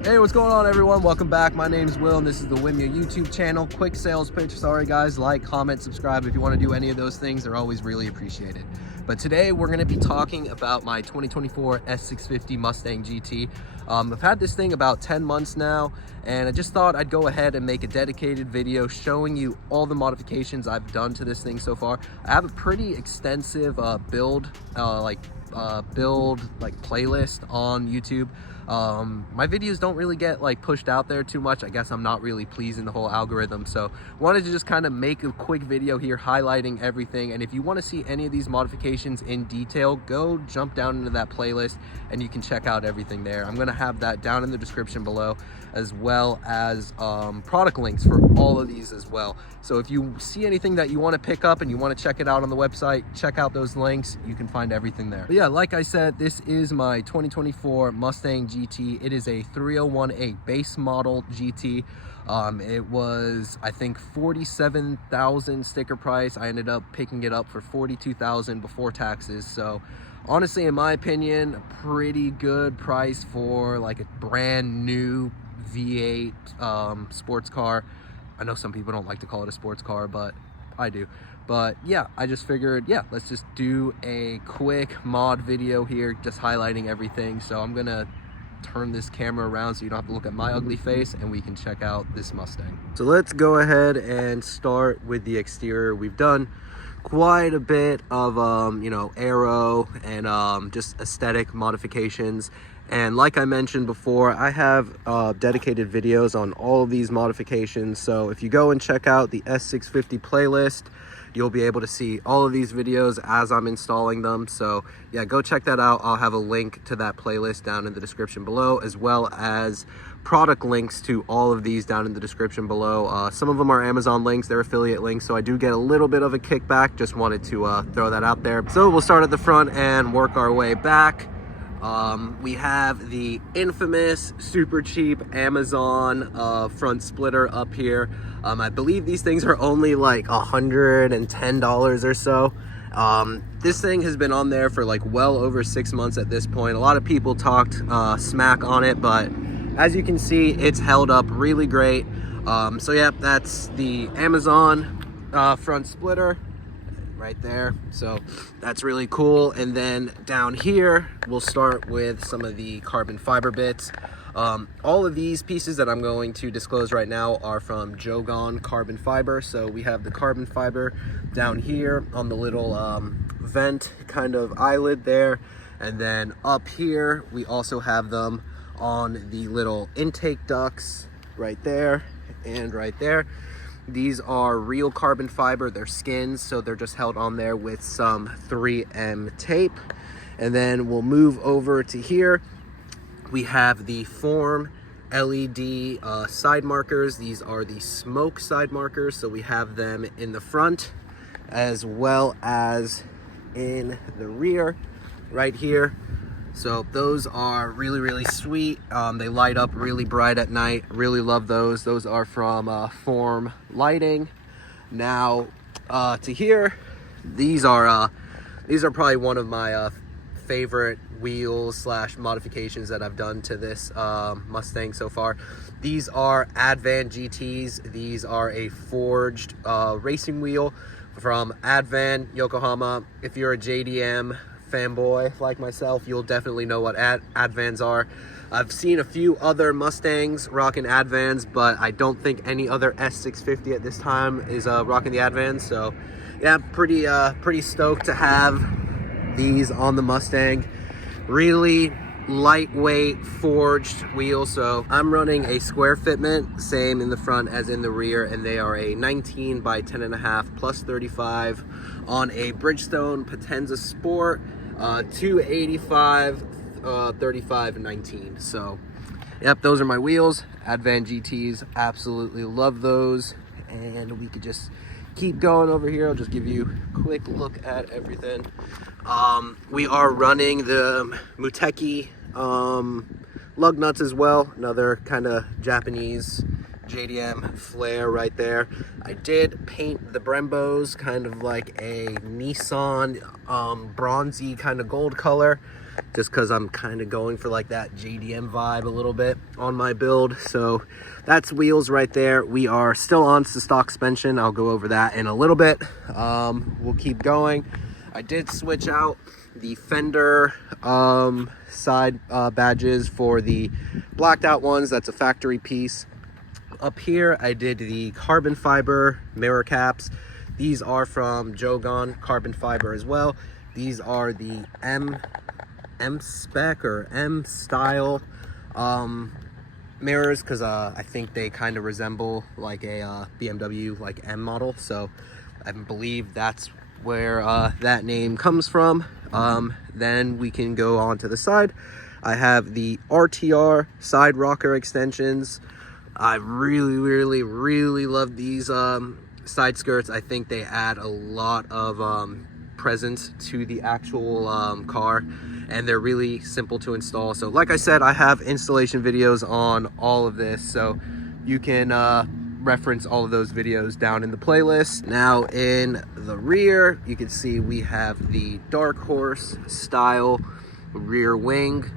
Hey, what's going on, everyone? Welcome back. My name's Will and this is the Wimya YouTube channel. Quick sales pitch. Sorry guys, like, comment, subscribe if you want to do any of those things. They're always really appreciated. But today we're going to be talking about my 2024 S650 Mustang GT. I've had this thing about 10 months now, and I just thought I'd go ahead and make a dedicated video showing you all the modifications I've done to this thing so far. I have a pretty extensive build playlist on YouTube. My videos don't really get pushed out there too much. I guess I'm not really pleasing the whole algorithm, so wanted to just kind of make a quick video here highlighting everything. And if you want to see any of these modifications in detail, go jump down into that playlist and you can check out everything there. I'm going to have that down in the description below, as well as product links for all of these as well. So if you see anything that you want to pick up and you want to check it out on the website, check out those links. You can find everything there. But yeah, like I said, this is my 2024 Mustang GT. It is a 3018 base model GT. It was, I think, 47,000 sticker price. I ended up picking it up for 42,000 before taxes. So honestly, in my opinion, a pretty good price for like a brand new V8 sports car. I know some people don't like to call it a sports car, but I do. But yeah, I just figured, yeah, let's just do a quick mod video here, just highlighting everything. So I'm gonna turn this camera around so you don't have to look at my ugly face and we can check out this Mustang. So let's go ahead and start with the exterior. We've done quite a bit of aero and just aesthetic modifications, and like I mentioned before, I have dedicated videos on all of these modifications. So if you go and check out the S650 playlist, you'll be able to see all of these videos as I'm installing them. So yeah, go check that out. I'll have a link to that playlist down in the description below, as well as product links to all of these down in the description below. Some of them are Amazon links, they're affiliate links, so I do get a little bit of a kickback. Just wanted to throw that out there. So we'll start at the front and work our way back. We have the infamous super cheap Amazon front splitter up here. I believe these things are only like $110 or so. This thing has been on there for like well over 6 months at this point. A lot of people talked smack on it, but as you can see, it's held up really great. So yeah, that's the Amazon front splitter right there. So that's really cool. And then down here, we'll start with some of the carbon fiber bits. All of these pieces that I'm going to disclose right now are from Jogon carbon fiber. So we have the carbon fiber down here on the little vent kind of eyelid there. And then up here, we also have them on the little intake ducts right there and right there. These are real carbon fiber, they're skins, so they're just held on there with some 3M tape. And then we'll move over to here. We have the Form LED side markers. These are the smoke side markers, so we have them in the front as well as in the rear right here. So those are really, really sweet. They light up really bright at night. Really love those. Those are from Form Lighting. Now to here, these are probably one of my favorite wheels slash modifications that I've done to this Mustang so far. These are Advan GTs. These are a forged racing wheel from Advan Yokohama. If you're a JDM fanboy like myself, you'll definitely know what Advans are. I've seen a few other Mustangs rocking Advans, but I don't think any other S650 at this time is rocking the Advans. So yeah, pretty stoked to have these on the Mustang. Really lightweight forged wheels. So I'm running a square fitment, same in the front as in the rear, and they are a 19 by 10.5 plus 35 on a Bridgestone Potenza Sport 285 35 19. So yep, those are my wheels, Advan GTs. Absolutely love those. And we could just keep going over here. I'll just give you a quick look at everything. We are running the Muteki lug nuts as well, another kind of Japanese JDM flare right there. I did paint the Brembos kind of like a Nissan bronzy kind of gold color. just because I'm kind of going for like that JDM vibe a little bit on my build. So that's wheels right there. We are still on to stock suspension. I'll go over that in a little bit. We'll keep going. I did switch out the fender side badges for the blacked out ones. That's a factory piece. Up here I did the carbon fiber mirror caps. These are from Jogon carbon fiber as well. These are the M spec or M style mirrors, because I think they kind of resemble like a BMW like M model, so I believe that's where that name comes from. Then we can go on to the side. I have the RTR side rocker extensions. I really love these side skirts. I think they add a lot of presence to the actual car, and they're really simple to install. So like I said, I have installation videos on all of this, so you can reference all of those videos down in the playlist. Now in the rear, you can see we have the Dark Horse style rear wing.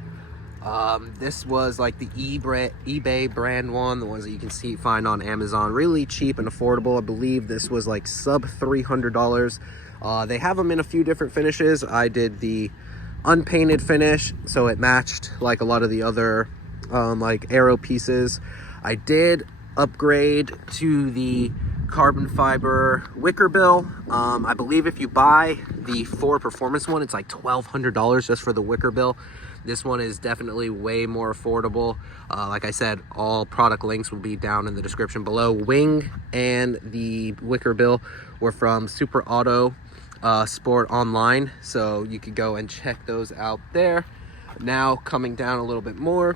This was like the eBay brand one, the ones that you can find on Amazon, really cheap and affordable. I believe this was like sub $300. They have them in a few different finishes. I did the unpainted finish, so it matched like a lot of the other like aero pieces. I did upgrade to the carbon fiber wicker bill. I believe if you buy the 4 performance one, it's like $1,200 just for the wicker bill. This one is definitely way more affordable. Like I said, all product links will be down in the description below. Wing and the wicker bill were from Super Auto Sport Online, so you could go and check those out there. Now coming down a little bit more,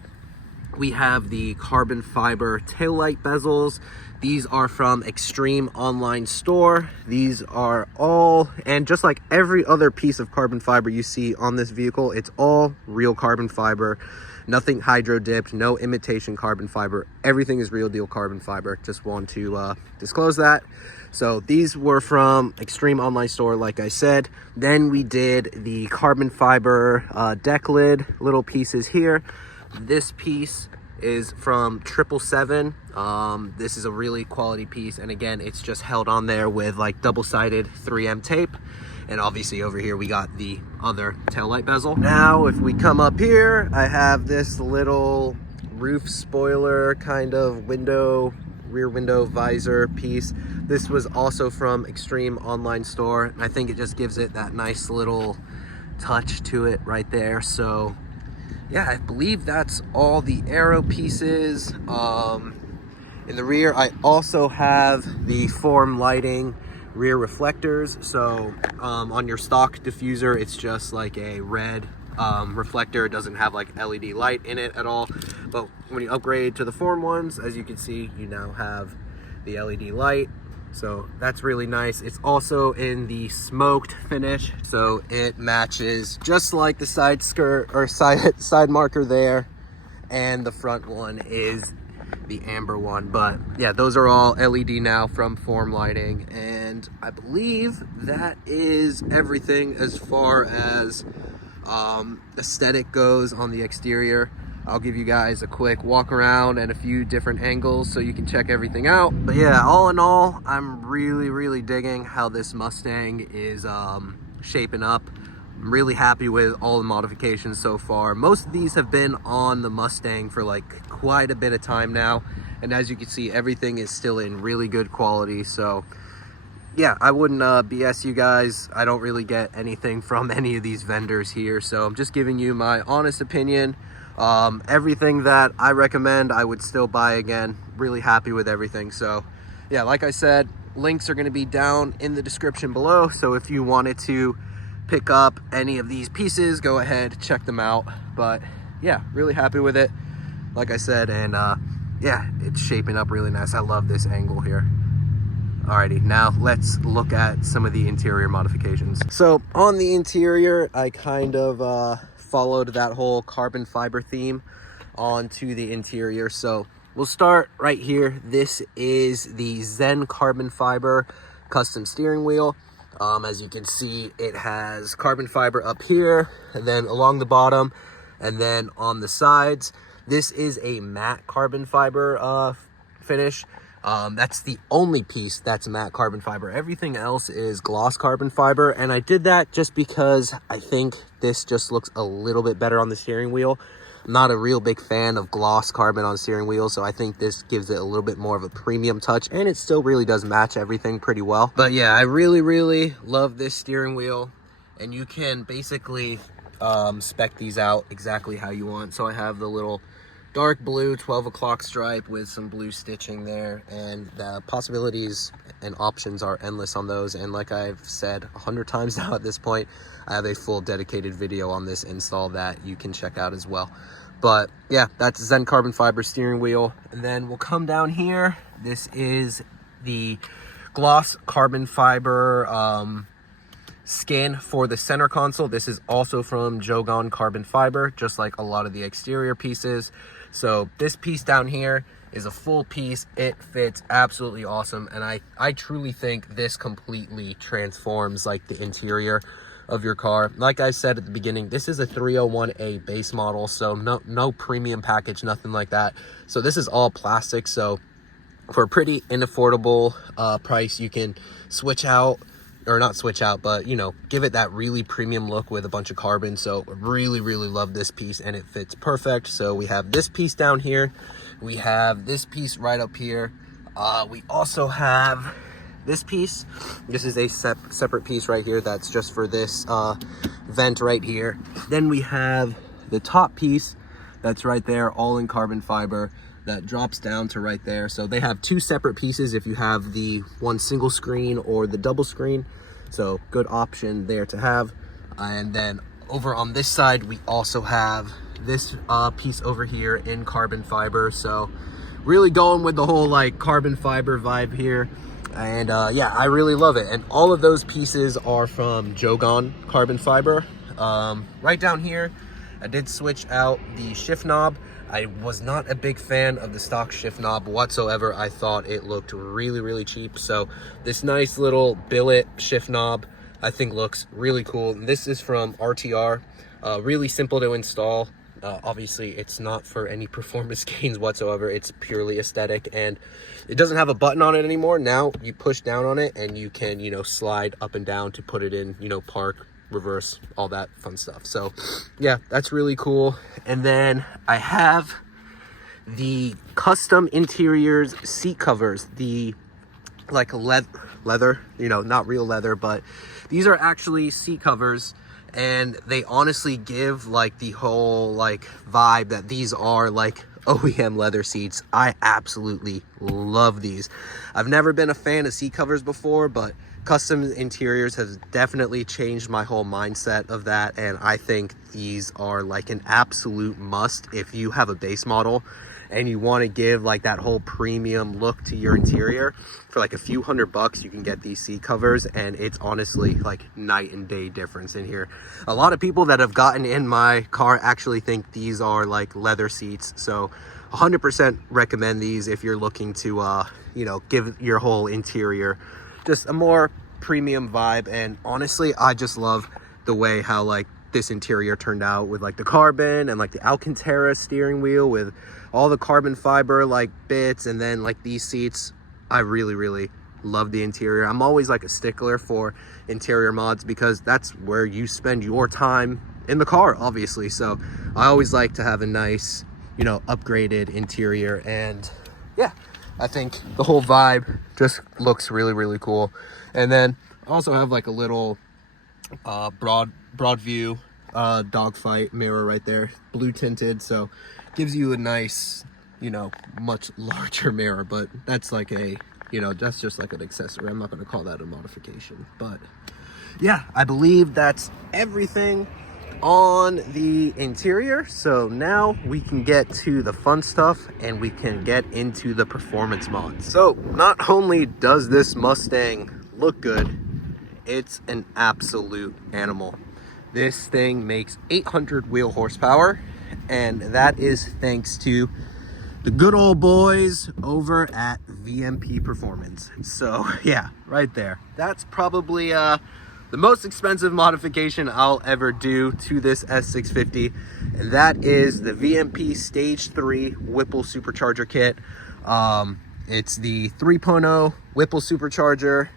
we have the carbon fiber taillight bezels. These are from Extreme Online Store. These are all, and just like every other piece of carbon fiber you see on this vehicle, it's all real carbon fiber. Nothing hydro dipped, no imitation carbon fiber. Everything is real deal carbon fiber. Just want to disclose that. So these were from Extreme Online Store, like I said. Then we did the carbon fiber deck lid, little pieces here. This piece is from 777. This is a really quality piece, and again, it's just held on there with like double-sided 3M tape. And obviously over here we got the other taillight bezel. Now if we come up here, I have this little roof spoiler kind of window, rear window visor piece. This was also from Extreme Online Store, and I think it just gives it that nice little touch to it right there. So yeah, I believe that's all the aero pieces. In the rear, I also have the form lighting rear reflectors. So on your stock diffuser, it's just like a red reflector. It doesn't have like LED light in it at all. But when you upgrade to the form ones, as you can see, you now have the LED light. So that's really nice. It's also in the smoked finish, so it matches just like the side skirt or side marker there, and the front one is the amber one. But yeah, those are all LED now from Form Lighting, and I believe that is everything as far as aesthetic goes on the exterior. I'll give you guys a quick walk around and a few different angles so you can check everything out. But yeah, all in all, I'm really digging how this Mustang is shaping up. I'm really happy with all the modifications so far. Most of these have been on the Mustang for like quite a bit of time now, and as you can see, everything is still in really good quality. So yeah, I wouldn't BS you guys. I don't really get anything from any of these vendors here, so I'm just giving you my honest opinion. Everything that I recommend, I would still buy again. Really happy with everything. So yeah, like I said, links are going to be down in the description below, so if you wanted to pick up any of these pieces, go ahead, check them out. But yeah, really happy with it, like I said, and yeah, it's shaping up really nice. I love this angle here. Alrighty, now let's look at some of the interior modifications. So on the interior, I kind of followed that whole carbon fiber theme onto the interior. So we'll start right here. This is the Zen carbon fiber custom steering wheel. As you can see, it has carbon fiber up here, and then along the bottom, and then on the sides. This is a matte carbon fiber finish. That's the only piece that's matte carbon fiber. Everything else is gloss carbon fiber, and I did that just because I think this just looks a little bit better on the steering wheel. I'm not a real big fan of gloss carbon on steering wheel, so I think this gives it a little bit more of a premium touch, and it still really does match everything pretty well. But yeah, I really love this steering wheel, and you can basically spec these out exactly how you want. So I have the little dark blue 12 o'clock stripe with some blue stitching there, and the possibilities and options are endless on those. And like I've said 100 times now at this point, I have a full dedicated video on this install that you can check out as well. But yeah, that's Zen carbon fiber steering wheel. And then we'll come down here. This is the gloss carbon fiber skin for the center console. This is also from Jogon carbon fiber, just like a lot of the exterior pieces. So this piece down here is a full piece. It fits absolutely awesome, and I truly think this completely transforms like the interior of your car. Like I said at the beginning, this is a 301A base model, so no premium package, nothing like that. So this is all plastic, so for a pretty inaffordable price, you can switch out, or not switch out, but you know, give it that really premium look with a bunch of carbon. So really love this piece, and it fits perfect. So we have this piece down here, we have this piece right up here, we also have this piece. This is a separate piece right here that's just for this vent right here. Then we have the top piece that's right there, all in carbon fiber, that drops down to right there. So they have two separate pieces if you have the one single screen or the double screen. So good option there to have. And then over on this side, we also have this piece over here in carbon fiber. So really going with the whole like carbon fiber vibe here. And yeah, I really love it. And all of those pieces are from Jogon carbon fiber. Right down here, I did switch out the shift knob. I was not a big fan of the stock shift knob whatsoever. I thought it looked really cheap. So this nice little billet shift knob I think looks really cool. This is from RTR. Really simple to install. Obviously it's not for any performance gains whatsoever. It's purely aesthetic, and it doesn't have a button on it anymore. Now you push down on it and you can, you know, slide up and down to put it in, you know, park, reverse, all that fun stuff. So yeah, that's really cool. And then I have the custom interiors seat covers, the like leather, you know, not real leather, but these are actually seat covers, and they honestly give like the whole like vibe that these are like OEM leather seats. I absolutely love these. I've never been a fan of seat covers before, but custom interiors has definitely changed my whole mindset of that, and I think these are like an absolute must if you have a base model and you want to give like that whole premium look to your interior. For like a few $100 you can get these seat covers, and it's honestly like night and day difference in here. A lot of people that have gotten in my car actually think these are like leather seats, so 100% recommend these if you're looking to you know, give your whole interior just a more premium vibe. And honestly, I just love the way how like this interior turned out with like the carbon and like the Alcantara steering wheel with all the carbon fiber like bits, and then like these seats. I really love the interior. I'm always like a stickler for interior mods because that's where you spend your time in the car, obviously. So I always like to have a nice, you know, upgraded interior. And yeah, I think the whole vibe just looks really cool. And then I also have like a little broad view dogfight mirror right there, blue tinted, so gives you a nice, you know, much larger mirror. But that's like a, you know, that's just like an accessory. I'm not going to call that a modification. But yeah, I believe that's everything on the interior. So now we can get to the fun stuff, and we can get into the performance mods. So not only does this Mustang look good, it's an absolute animal. This thing makes 800 wheel horsepower, and that is thanks to the good old boys over at VMP Performance. So yeah, right there. That's probably the most expensive modification I'll ever do to this S650, and that is the VMP Stage 3 Whipple Supercharger Kit. It's the 3.0 Whipple Supercharger.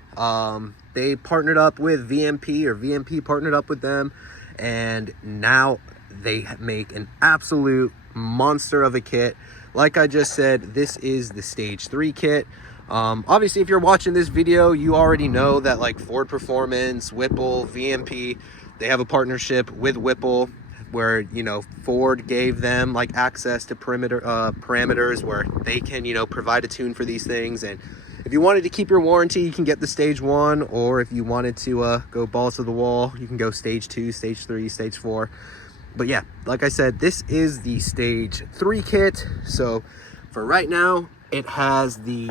They partnered up with VMP, or VMP partnered up with them, and now they make an absolute monster of a kit. Like I just said, this is the Stage 3 kit. Obviously, if you're watching this video, you already know that like Ford Performance, Whipple, VMP, they have a partnership with Whipple where, you know, Ford gave them like access to parameters where they can, you know, provide a tune for these things. And if you wanted to keep your warranty, you can get the Stage 1, or if you wanted to go balls to the wall, you can go Stage 2, Stage 3, Stage 4. But yeah, like I said, this is the Stage 3 kit. So for right now, it has the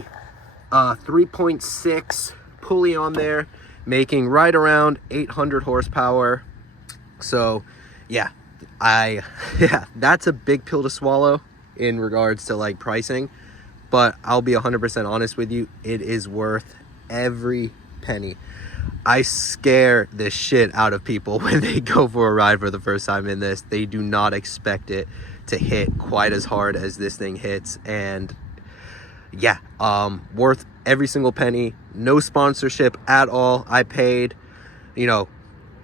3.6 pulley on there, making right around 800 horsepower. So yeah, that's a big pill to swallow in regards to like pricing, but I'll be 100% honest with you, it is worth every penny. I scare the shit out of people when they go for a ride for the first time in this. They do not expect it to hit quite as hard as this thing hits. And yeah, worth every single penny. No sponsorship at all. I paid, you know,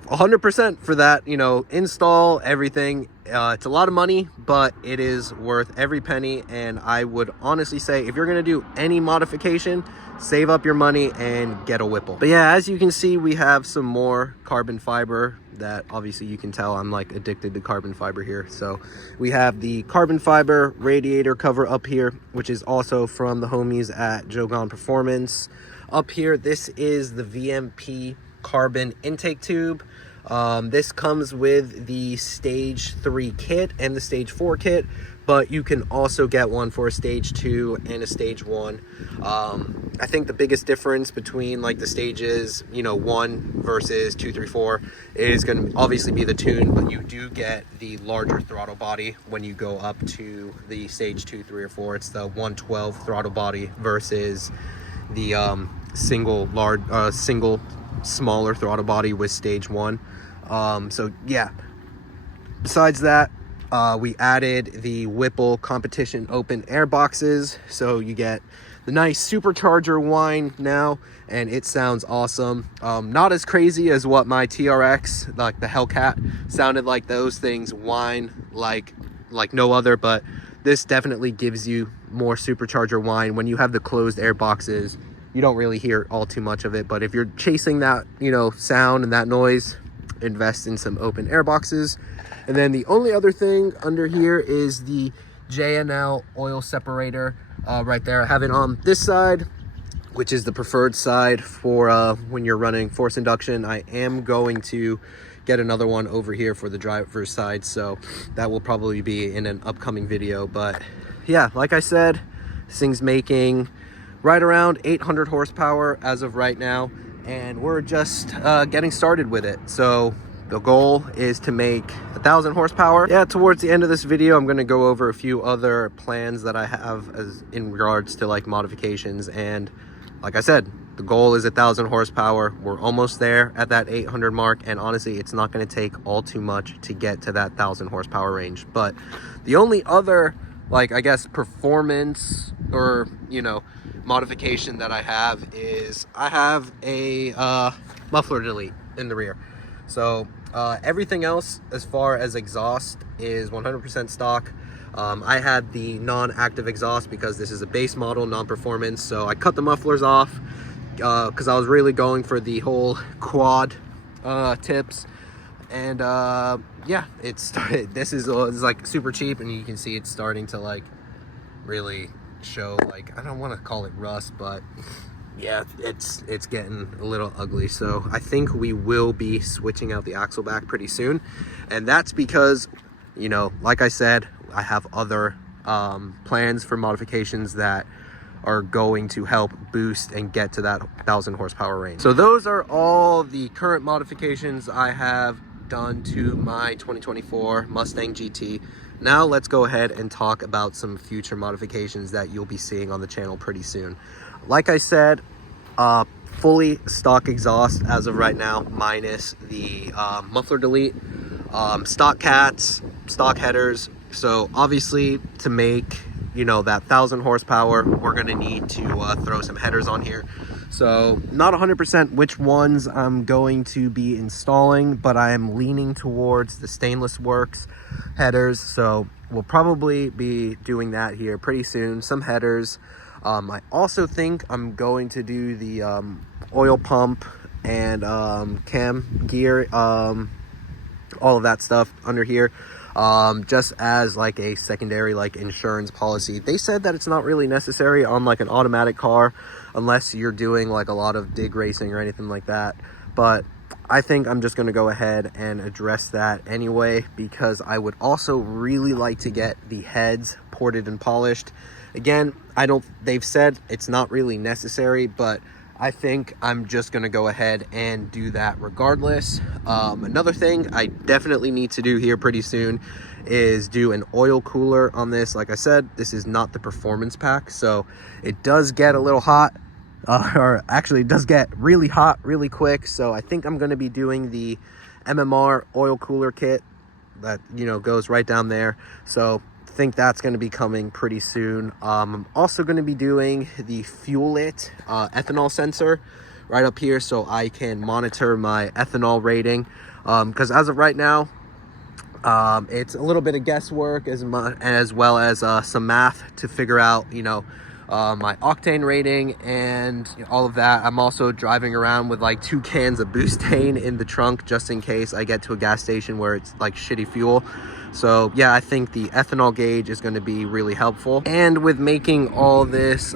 100% for that, you know, install, everything. It's a lot of money, but it is worth every penny. And I would honestly say, if you're going to do any modification, save up your money and get a Whipple. But yeah, as you can see, we have some more carbon fiber that obviously you can tell I'm like addicted to carbon fiber here. So we have the carbon fiber radiator cover up here, which is also from the homies at Jogon Performance. Up here, this is the VMP carbon intake tube. This comes with the Stage 3 kit and the Stage 4 kit, but you can also get one for a Stage 2 and a Stage 1. I think the biggest difference between like the stages, you know, 1 versus 2, 3, 4 is going to obviously be the tune, but you do get the larger throttle body when you go up to the Stage 2, 3, or 4. It's the 112 throttle body versus the single smaller throttle body with Stage 1. So yeah, besides that, we added the Whipple competition open air boxes, so you get the nice supercharger whine now, and it sounds awesome. Not as crazy as what my TRX, like the Hellcat, sounded like. Those things whine like no other, but this definitely gives you more supercharger whine. When you have the closed air boxes, you don't really hear all too much of it, but if you're chasing that, you know, sound and that noise, invest in some open air boxes. And then the only other thing under here is the J&L oil separator right there. I have it on this side, which is the preferred side for when you're running force induction. I am going to get another one over here for the driver's side, so that will probably be in an upcoming video. But yeah, like I said, this thing's making right around 800 horsepower as of right now, and we're just getting started with it. So the goal is to make 1,000 horsepower. Yeah, towards the end of this video, I'm going to go over a few other plans that I have as in regards to like modifications. And like I said, the goal is 1,000 horsepower. We're almost there at that 800 mark, and honestly, it's not going to take all too much to get to that 1,000 horsepower range. But the only other, like, I guess, performance or, you know, modification that I have is I have a muffler delete in the rear. So everything else as far as exhaust is 100% stock. I had the non-active exhaust because this is a base model, non-performance, so I cut the mufflers off because I was really going for the whole quad tips. And yeah, this is like super cheap, and you can see it's starting to like really show, like, I don't want to call it rust, but yeah, it's getting a little ugly. So I think we will be switching out the axle back pretty soon, and that's because, you know, like I said, I have other plans for modifications that are going to help boost and get to that 1,000 horsepower range. So those are all the current modifications I have done to my 2024 Mustang GT. now let's go ahead and talk about some future modifications that you'll be seeing on the channel pretty soon. Like I said, fully stock exhaust as of right now, minus the muffler delete, stock cats, stock headers. So obviously to make, you know, that 1,000 horsepower, we're gonna need to throw some headers on here. So not 100% which ones I'm going to be installing, but I am leaning towards the Stainless Works headers. So we'll probably be doing that here pretty soon, some headers. I also think I'm going to do the oil pump and cam gear, all of that stuff under here, just as like a secondary like insurance policy. They said that it's not really necessary on like an automatic car unless you're doing like a lot of dig racing or anything like that, but I think I'm just going to go ahead and address that anyway, because I would also really like to get the heads ported and polished. Again, they've said it's not really necessary, but I think I'm just going to go ahead and do that regardless. Another thing I definitely need to do here pretty soon is do an oil cooler on this. Like I said, this is not the performance pack, so it does get a little hot, or actually it does get really hot really quick. So I think I'm going to be doing the MMR oil cooler kit that, you know, goes right down there. So I think that's going to be coming pretty soon. I'm also going to be doing the Fuel It ethanol sensor right up here, so I can monitor my ethanol rating, because as of right now, it's a little bit of guesswork as well as some math to figure out, you know, my octane rating and all of that. I'm also driving around with like 2 cans of Boostane in the trunk just in case I get to a gas station where it's like shitty fuel. So yeah, I think the ethanol gauge is going to be really helpful. And with making all this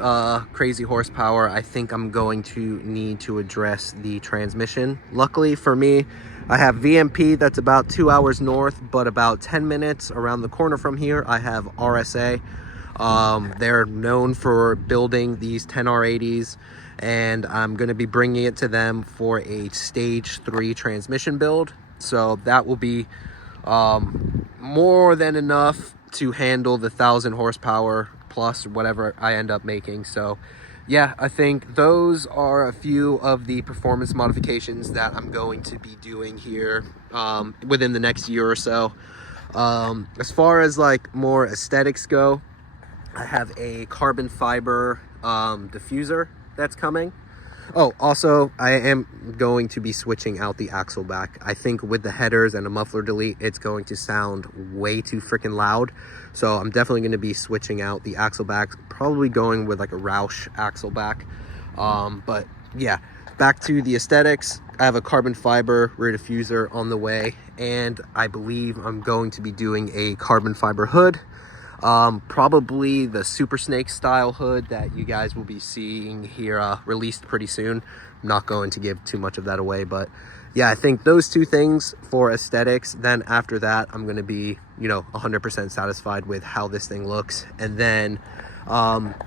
crazy horsepower, I think I'm going to need to address the transmission. Luckily for me, I have VMP that's about 2 hours north, but about 10 minutes around the corner from here, I have RSA. They're known for building these 10R80s, and I'm going to be bringing it to them for a stage 3 transmission build. So that will be more than enough to handle the 1,000 horsepower plus whatever I end up making. So yeah, I think those are a few of the performance modifications that I'm going to be doing here within the next year or so. As far as like more aesthetics go, I have a carbon fiber diffuser that's coming. Oh, also, I am going to be switching out the axle back. I think with the headers and a muffler delete, it's going to sound way too freaking loud. So I'm definitely going to be switching out the axle back, probably going with like a Roush axle back. But yeah, back to the aesthetics. I have a carbon fiber rear diffuser on the way, and I believe I'm going to be doing a carbon fiber hood. Probably the Super Snake style hood that you guys will be seeing here released pretty soon. I'm not going to give too much of that away, but yeah, I think those two things for aesthetics. Then after that, I'm going to be, you know, 100% satisfied with how this thing looks. And then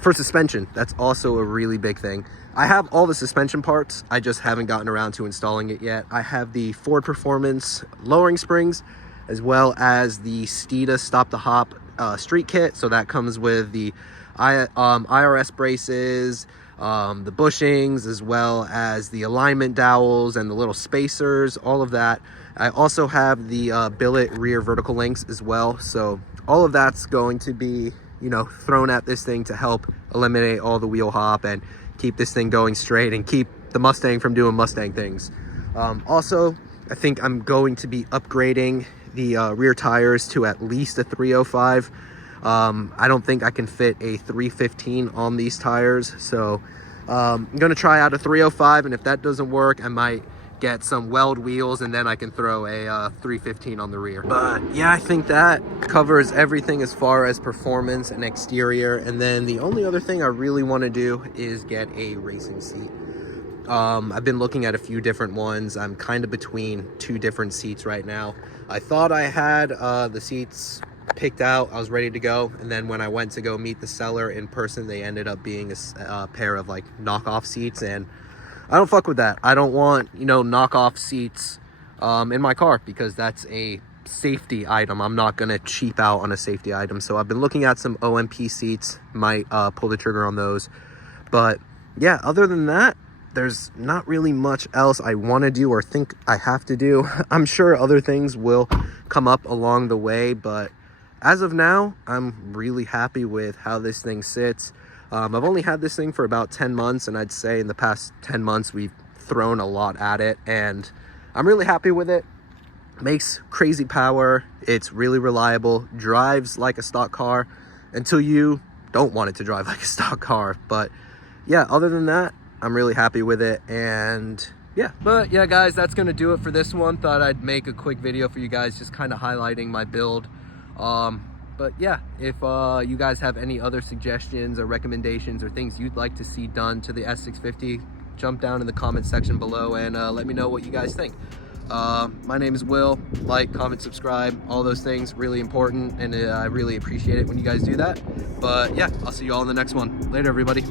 for suspension, that's also a really big thing. I have all the suspension parts, I just haven't gotten around to installing it yet. I have the Ford Performance lowering springs, as well as the Steeda Stop the Hop street kit. So that comes with the IRS braces, the bushings, as well as the alignment dowels and the little spacers, all of that. I also have the billet rear vertical links as well. So all of that's going to be, you know, thrown at this thing to help eliminate all the wheel hop and keep this thing going straight and keep the Mustang from doing Mustang things. Also, I think I'm going to be upgrading the rear tires to at least a 305. I don't think I can fit a 315 on these tires, so I'm gonna try out a 305, and if that doesn't work, I might get some weld wheels and then I can throw a 315 on the rear. But yeah, I think that covers everything as far as performance and exterior. And then the only other thing I really want to do is get a racing seat. I've been looking at a few different ones. I'm kind of between 2 different seats right now. I thought I had the seats picked out, I was ready to go, and then when I went to go meet the seller in person, they ended up being a pair of like knockoff seats, and I don't fuck with that. I don't want, you know, knockoff seats in my car, because that's a safety item. I'm not gonna cheap out on a safety item. So I've been looking at some OMP seats, might pull the trigger on those. But yeah, other than that, there's not really much else I want to do or think I have to do. I'm sure other things will come up along the way, but as of now, I'm really happy with how this thing sits. I've only had this thing for about 10 months, and I'd say in the past 10 months, we've thrown a lot at it, and I'm really happy with it. Makes crazy power. It's really reliable, drives like a stock car until you don't want it to drive like a stock car. But yeah, other than that, I'm really happy with it. And yeah, but yeah, guys, that's gonna do it for this one. Thought I'd make a quick video for you guys, just kind of highlighting my build. But yeah, if you guys have any other suggestions or recommendations or things you'd like to see done to the S650, jump down in the comment section below and let me know what you guys think. My name is Will. Like, comment, subscribe, all those things, really important, and I really appreciate it when you guys do that. But yeah, I'll see you all in the next one. Later, everybody.